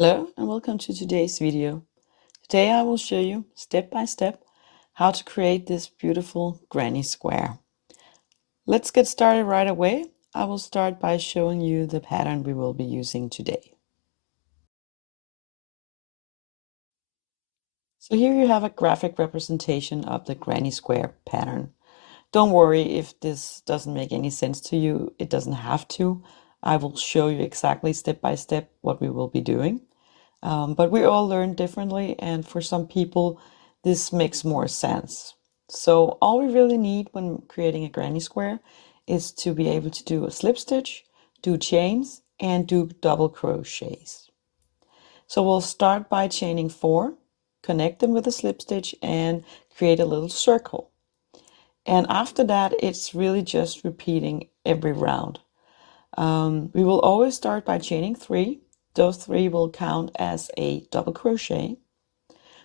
Hello and welcome to today's video. Today I will show you step by step how to create this beautiful granny square. Let's get started right away. I will start by showing you the pattern we will be using today. So here you have a graphic representation of the granny square pattern. Don't worry if this doesn't make any sense to you. It doesn't have to. I will show you exactly step by step what we will be doing. But we all learn differently, and for some people, this makes more sense. So all we really need when creating a granny square is to be able to do a slip stitch, do chains, and do double crochets. So we'll start by chaining 4, connect them with a slip stitch, and create a little circle. And after that, it's really just repeating every round. We will always start by chaining 3. Those 3 will count as a double crochet.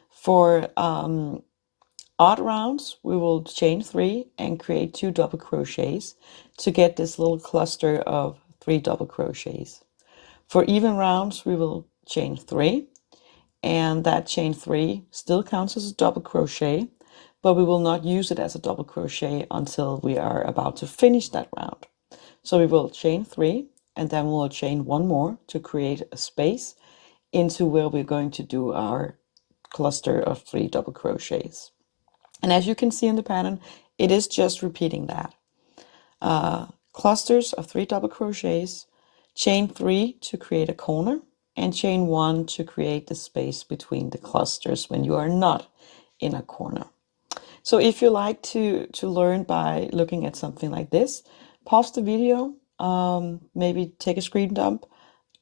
For odd rounds, we will chain 3 and create 2 double crochets to get this little cluster of 3 double crochets. For even rounds, we will chain 3, and that chain 3 still counts as a double crochet, but we will not use it as a double crochet until we are about to finish that round. So we will chain 3, and then we'll chain 1 more to create a space into where we're going to do our cluster of 3 double crochets. And as you can see in the pattern, it is just repeating that. Clusters of 3 double crochets, chain 3 to create a corner, and chain 1 to create the space between the clusters when you are not in a corner. So if you like to learn by looking at something like this, pause the video, maybe take a screen dump,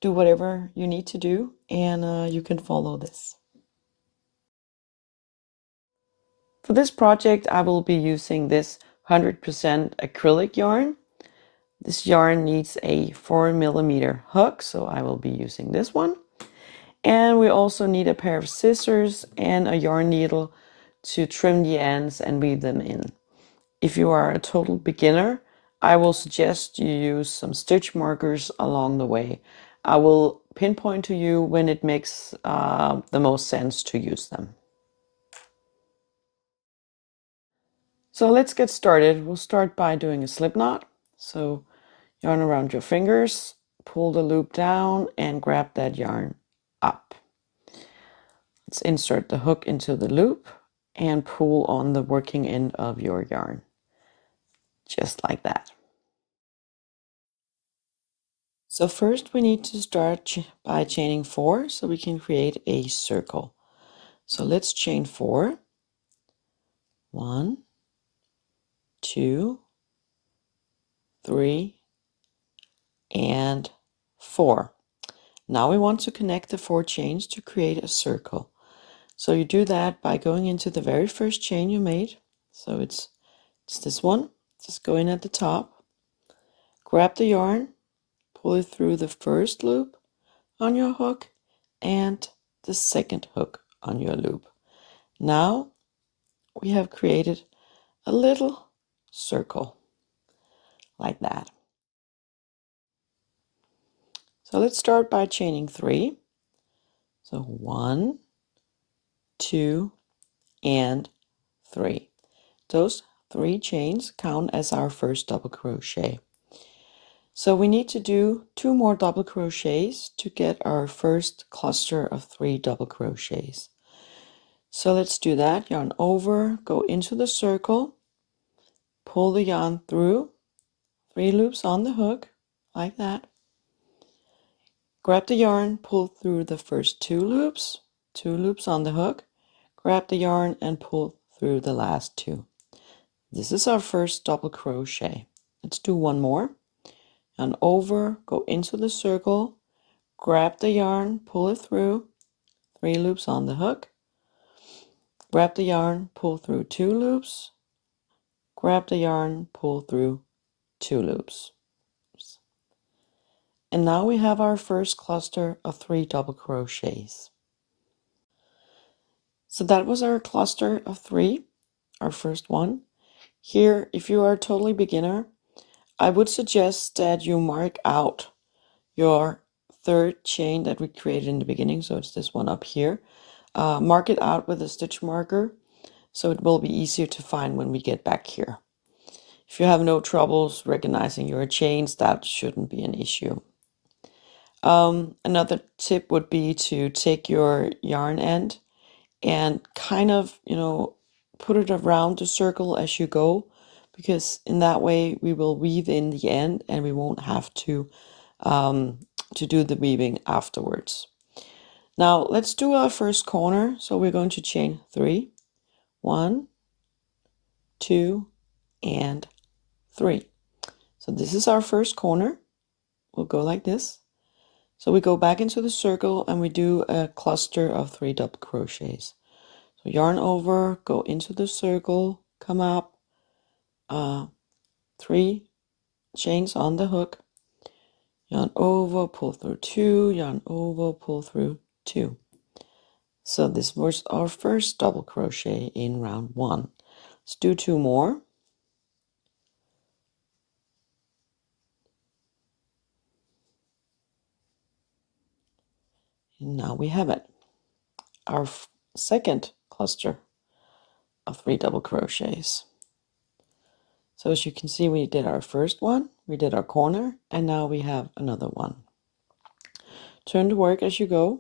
do whatever you need to do, and you can follow this. For this project, I will be using this 100% acrylic yarn. This yarn needs a 4mm hook, so I will be using this one. And we also need a pair of scissors and a yarn needle to trim the ends and weave them in. If you are a total beginner, I will suggest you use some stitch markers along the way. I will pinpoint to you when it makes the most sense to use them. So let's get started. We'll start by doing a slip knot. So yarn around your fingers, pull the loop down and grab that yarn up. Let's insert the hook into the loop and pull on the working end of your yarn, just like that. So first we need to start by chaining 4 so we can create a circle. So let's chain 4. 1, 2, 3, and 4. Now we want to connect the 4 chains to create a circle. So you do that by going into the very first chain you made. So it's this one. Just go in at the top, grab the yarn, pull it through the first loop on your hook and the second hook on your loop. Now we have created a little circle like that. So let's start by chaining 3. So 1, 2, and 3. Those 3 chains count as our first double crochet. So we need to do 2 more double crochets to get our first cluster of 3 double crochets. So let's do that. Yarn over, go into the circle, pull the yarn through, 3 loops on the hook, like that. Grab the yarn, pull through the first 2 loops on the hook, grab the yarn and pull through the last 2. This is our first double crochet. Let's do 1 more. And over, go into the circle, grab the yarn, pull it through, 3 loops on the hook, grab the yarn, pull through 2 loops, grab the yarn, pull through 2 loops. And now we have our first cluster of 3 double crochets. So that was our cluster of 3, our first one. Here, if you are a totally beginner, I would suggest that you mark out your third chain that we created in the beginning, so it's this one up here. Mark it out with a stitch marker so it will be easier to find when we get back here. If you have no troubles recognizing your chains, that shouldn't be an issue. Another tip would be to take your yarn end and kind of, put it around the circle as you go, because in that way we will weave in the end and we won't have to do the weaving afterwards. Now let's do our first corner. So we're going to chain 3, 1, 2, and 3. So this is our first corner. We'll go like this. So we go back into the circle and we do a cluster of 3 double crochets. So yarn over, go into the circle, come up, 3 chains on the hook, yarn over, pull through 2, yarn over, pull through 2. So this was our first double crochet in round 1. Let's do 2 more. And now we have it. Our second cluster of 3 double crochets. So as you can see, we did our first one, we did our corner, and now we have another one. Turn to work as you go.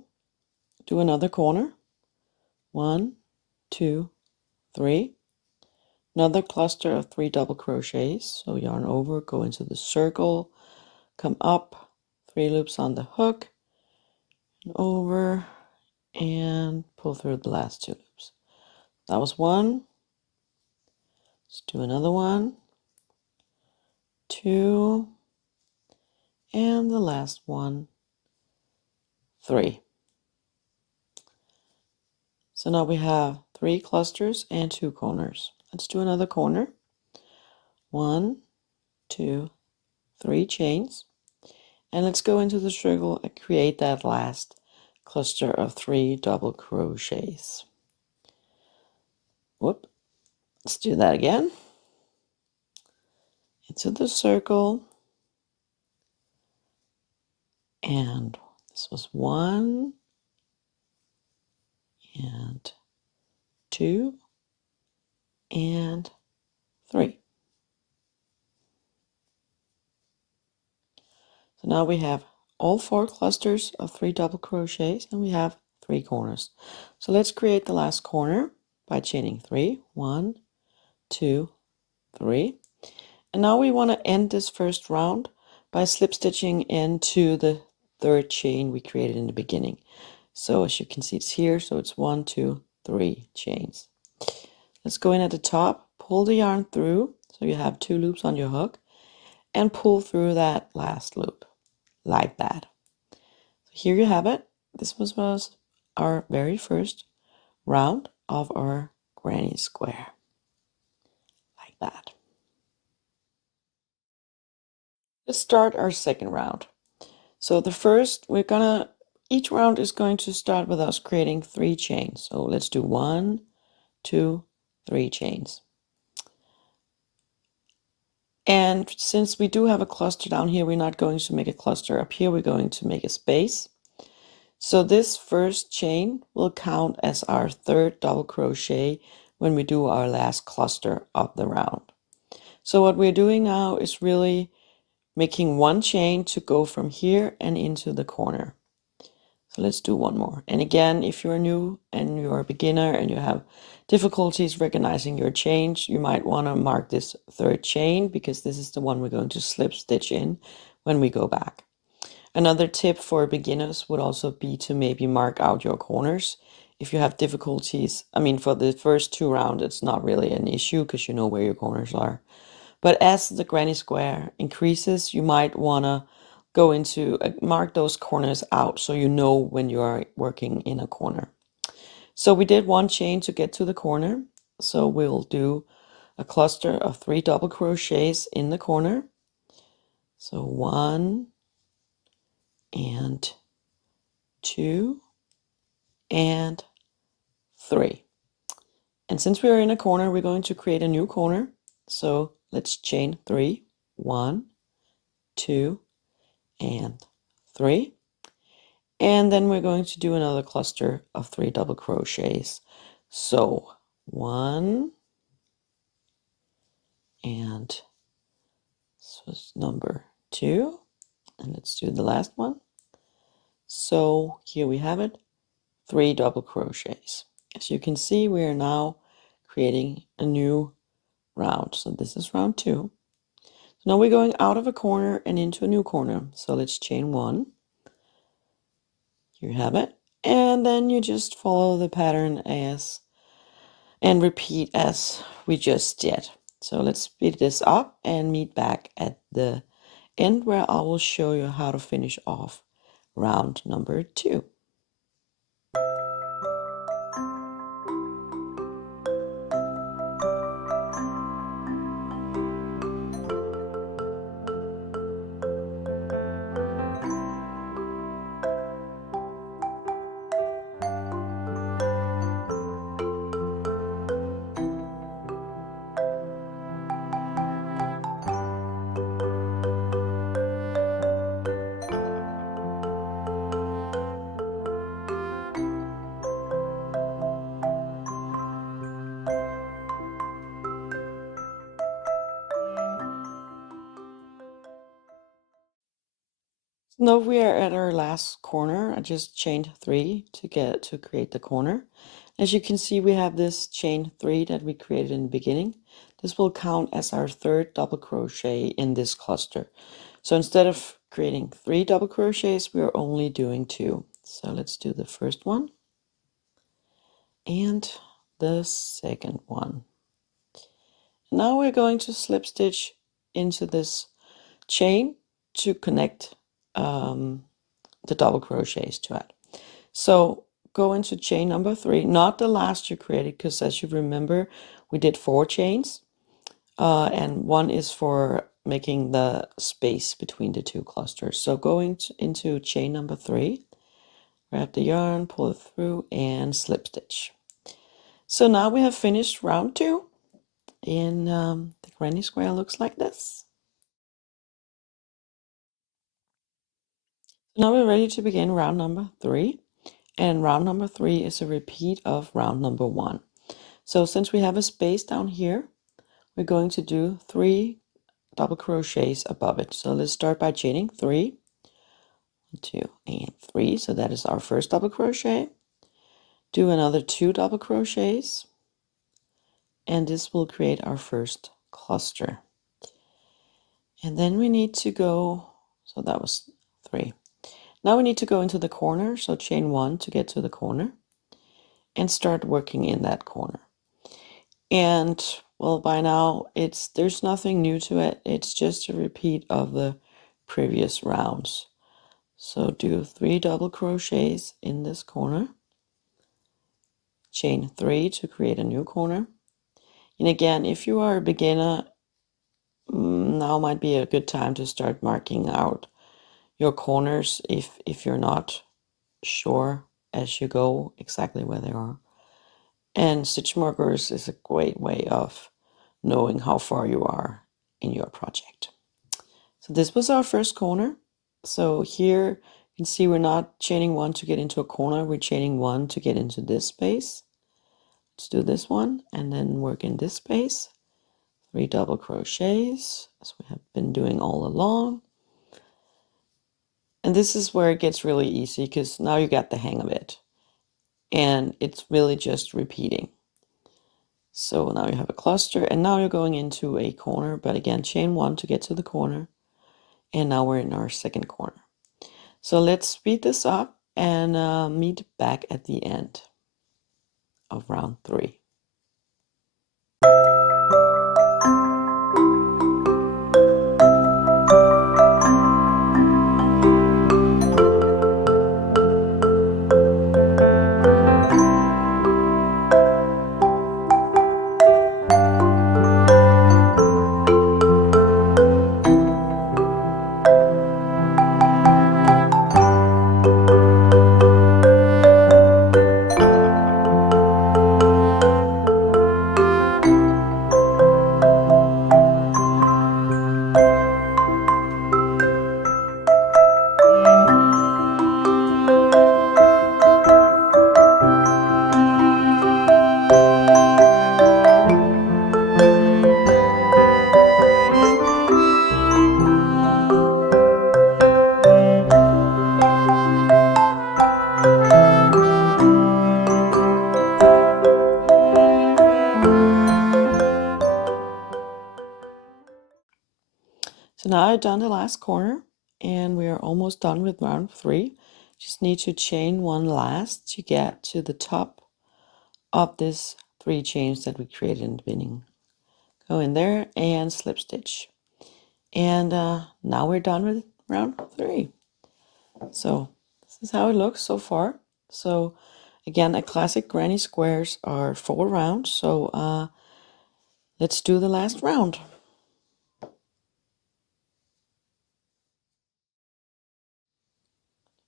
Do another corner. 1, 2, 3. Another cluster of 3 double crochets. So yarn over, go into the circle, come up, 3 loops on the hook, and over, and pull through the last 2 loops. That was 1. Let's do another one, 2, and the last one, 3. So now we have 3 clusters and 2 corners. Let's do another corner. 1, 2, 3 chains. And let's go into the circle and create that last cluster of 3 double crochets. Whoop. Let's do that again. Into the circle. And this was 1 and 2 and 3. So now we have all 4 clusters of 3 double crochets and we have 3 corners. So let's create the last corner by chaining 3. 1, 2, 3. And now we want to end this first round by slip stitching into the third chain we created in the beginning. So as you can see, it's here. So it's 1, 2, 3 chains. Let's go in at the top, pull the yarn through. So you have 2 loops on your hook and pull through that last loop like that. So here you have it. This was our very first round of our granny square like that. Let's start our second round. So the first, each round is going to start with us creating 3 chains. So let's do 1, 2, 3 chains. And since we do have a cluster down here, we're not going to make a cluster up here. We're going to make a space. So this first chain will count as our third double crochet when we do our last cluster of the round. So what we're doing now is really making 1 chain to go from here and into the corner. So let's do 1 more. And again, if you're new and you're a beginner and you have difficulties recognizing your chains, you might want to mark this third chain because this is the one we're going to slip stitch in when we go back. Another tip for beginners would also be to maybe mark out your corners. If you have difficulties, for the first 2 rounds, it's not really an issue because you know where your corners are. But as the granny square increases, you might want to go into mark those corners out so you know when you are working in a corner. So we did 1 chain to get to the corner. So we'll do a cluster of 3 double crochets in the corner. So 1 and 2 and 3. And since we are in a corner, we're going to create a new corner. So let's chain 3, 1, 2, and 3. And then we're going to do another cluster of 3 double crochets. So 1, and this was number 2, and let's do the last one. So here we have it, 3 double crochets. As you can see, we are now creating a new round. So this is round 2. So now we're going out of a corner and into a new corner. So let's chain 1. Here you have it. And then you just follow the pattern as and repeat as we just did. So let's speed this up and meet back at the end where I will show you how to finish off round number 2. Now we are at our last corner. I just chained 3 to create the corner. As you can see, we have this chain 3 that we created in the beginning. This will count as our 3rd double crochet in this cluster. So instead of creating 3 double crochets, we are only doing 2. So let's do the first one and the second one. Now we're going to slip stitch into this chain to connect the double crochets to it. So go into chain number 3, not the last you created, because as you remember, we did 4 chains, and one is for making the space between the 2 clusters. So going into chain number 3, grab the yarn, pull it through, and slip stitch. So now we have finished round 2, and the granny square looks like this. Now we're ready to begin round number 3, and round number 3 is a repeat of round number 1. So since we have a space down here, we're going to do 3 double crochets above it. So let's start by chaining 3, 2, and 3. So that is our first double crochet. Do another 2 double crochets, and this will create our first cluster. And then we need to go, so that was 3. Now we need to go into the corner, so chain 1 to get to the corner and start working in that corner. And well, by now there's nothing new to it. It's just a repeat of the previous rounds. So do 3 double crochets in this corner, chain 3 to create a new corner. And again, if you are a beginner, now might be a good time to start marking out your corners if you're not sure as you go exactly where they are. And stitch markers is a great way of knowing how far you are in your project. So this was our first corner. So here you can see we're not chaining 1 to get into a corner, we're chaining 1 to get into this space. Let's do this one and then work in this space. 3 double crochets, as we have been doing all along. And this is where it gets really easy because now you got the hang of it. And it's really just repeating. So now you have a cluster, and now you're going into a corner, but again, chain 1 to get to the corner. And now we're in our second corner. So let's speed this up and meet back at the end of round 3. I've done the last corner and we are almost done with round 3. Just need to chain one last to get to the top of this 3 chains that we created in the beginning. Go in there and slip stitch. And now we're done with round 3. So this is how it looks so far. So again, a classic granny squares are 4 rounds. So let's do the last round.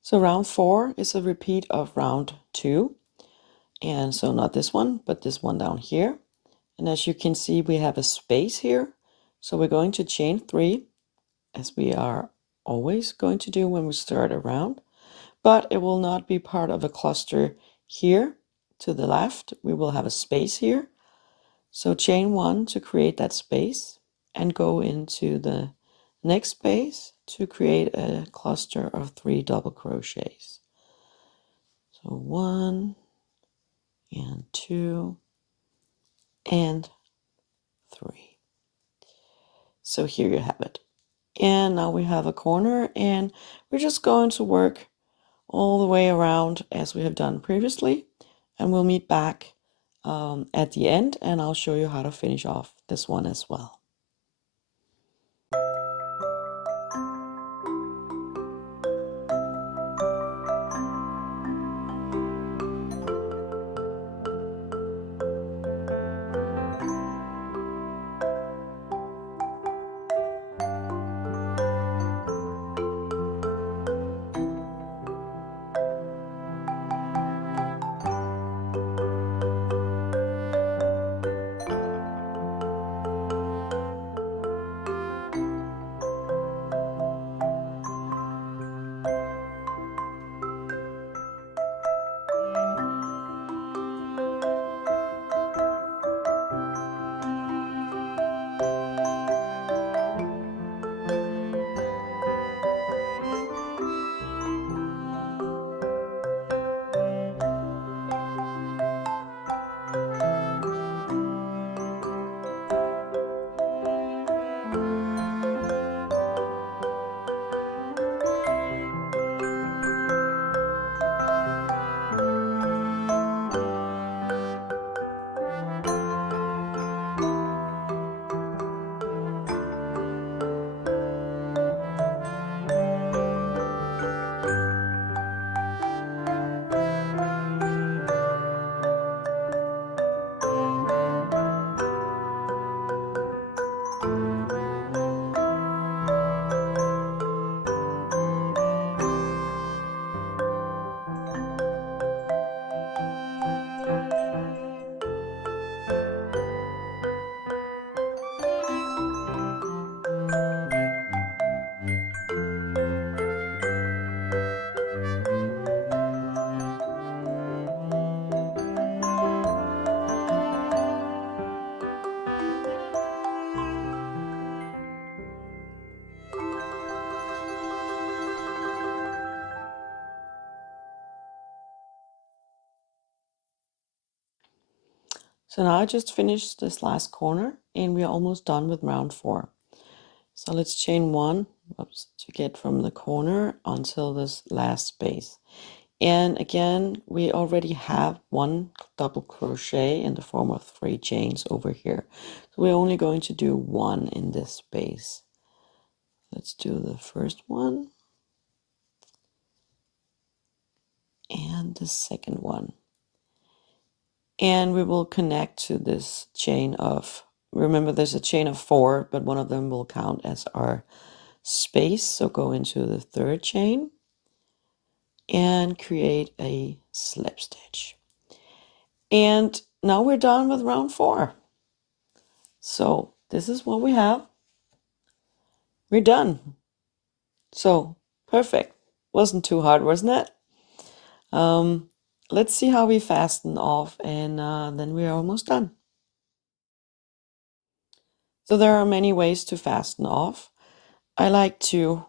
So round 4 is a repeat of round 2. And so not this one, but this one down here. And as you can see, we have a space here. So we're going to chain 3, as we are always going to do when we start a round. But it will not be part of a cluster here to the left. We will have a space here. So chain 1 to create that space and go into the next space to create a cluster of 3 double crochets. So 1 and 2 and 3. So here you have it. And now we have a corner, and we're just going to work all the way around as we have done previously, and we'll meet back at the end, and I'll show you how to finish off this one as well. So now I just finished this last corner, and we are almost done with round 4. So let's chain 1 to get from the corner until this last space. And again, we already have 1 double crochet in the form of 3 chains over here. So we're only going to do 1 in this space. Let's do the first one and the second one. And we will connect to this chain of, remember there's a chain of 4, but one of them will count as our space. So go into the 3rd chain and create a slip stitch. And now we're done with round 4. So this is what we have. We're done. So perfect. Wasn't too hard, wasn't it? Let's see how we fasten off, and then we are almost done. So there are many ways to fasten off. I like to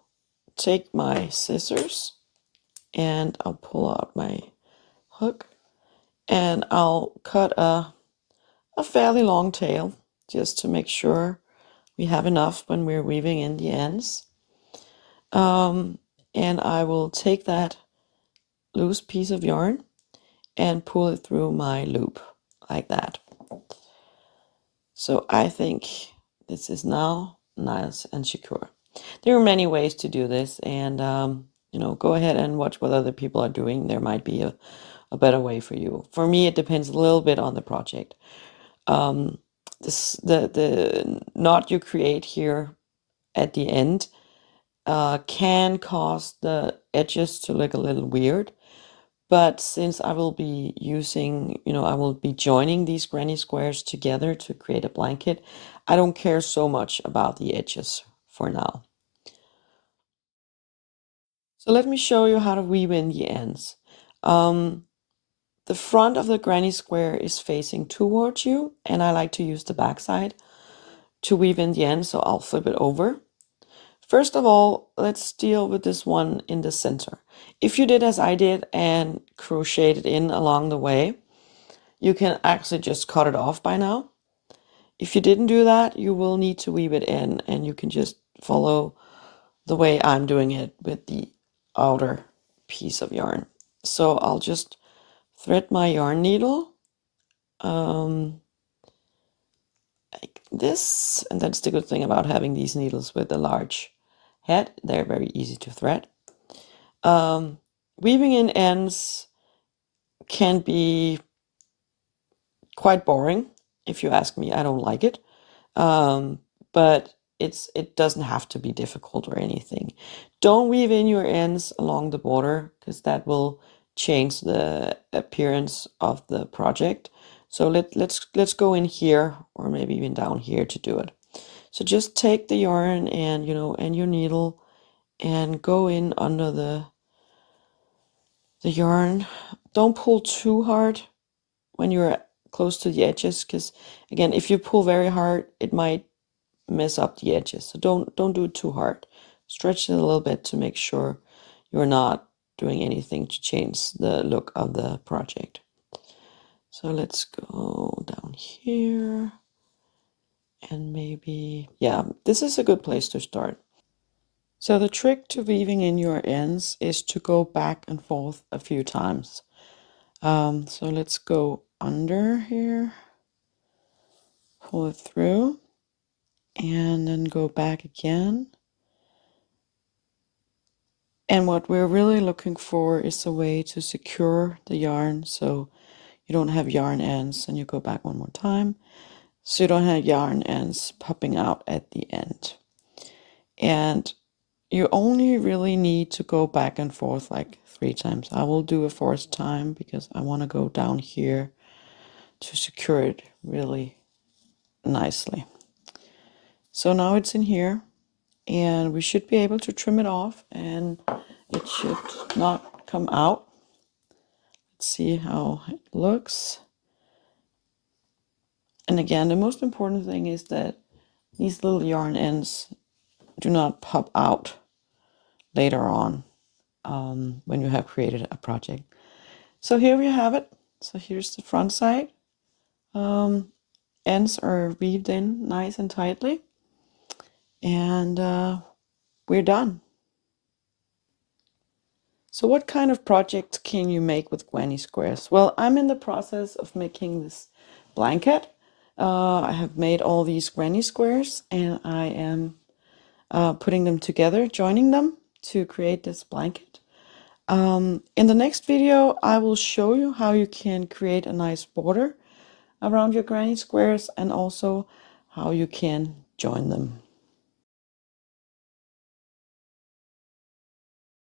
take my scissors and I'll pull out my hook and I'll cut a fairly long tail just to make sure We have enough when we're weaving in the ends. And I will take that loose piece of yarn and pull it through my loop like that. So I think this is now nice and secure. There are many ways to do this, and you know, go ahead and watch what other people are doing. There might be a better way for you. For me, it depends a little bit on the project. The knot you create here at the end can cause the edges to look a little weird. But since I will be using, you know, I will be joining these granny squares together to create a blanket, I don't care so much about the edges for now. So let me show you how to weave in the ends. The front of the granny square is facing towards you, and I like to use the back side to weave in the ends, so I'll flip it over. First of all, let's deal with this one in the center. If you did as I did and crocheted in along the way, you can actually just cut it off by now. If you didn't do that, you will need to weave it in, and you can just follow the way I'm doing it with the outer piece of yarn. So I'll just thread my yarn needle like this, and that's the good thing about having these needles with a large head. They're very easy to thread. Weaving in ends can be quite boring, if you ask me. I don't like it. But it doesn't have to be difficult or anything. Don't weave in your ends along the border, because that will change the appearance of the project. So let's go in here, or maybe even down here, to do it. So just take the yarn and, you know, and your needle, and go in under the yarn. Don't pull too hard when you're close to the edges, because again, if you pull very hard, it might mess up the edges. So don't do it too hard. Stretch it a little bit to make sure you're not doing anything to change the look of the project. So let's go down here, and maybe, yeah, this is a good place to start. So the trick to weaving in your ends is to go back and forth a few times. So let's go under here, pull it through, and then go back again. And what we're really looking for is a way to secure the yarn, so you don't have yarn ends, and you go back one more time, so you don't have yarn ends popping out at the end. And you only really need to go back and forth like 3 times. I will do a 4th time because I want to go down here to secure it really nicely. So now it's in here, and we should be able to trim it off, and it should not come out. Let's see how it looks. And again, the most important thing is that these little yarn ends do not pop out later on when you have created a project. So here we have it. So here's the front side. Ends are weaved in nice and tightly, and we're done. So what kind of project can you make with granny squares? Well, I'm in the process of making this blanket. I have made all these granny squares, and I am putting them together, joining them to create this blanket. In the next video, I will show you how you can create a nice border around your granny squares, and also how you can join them.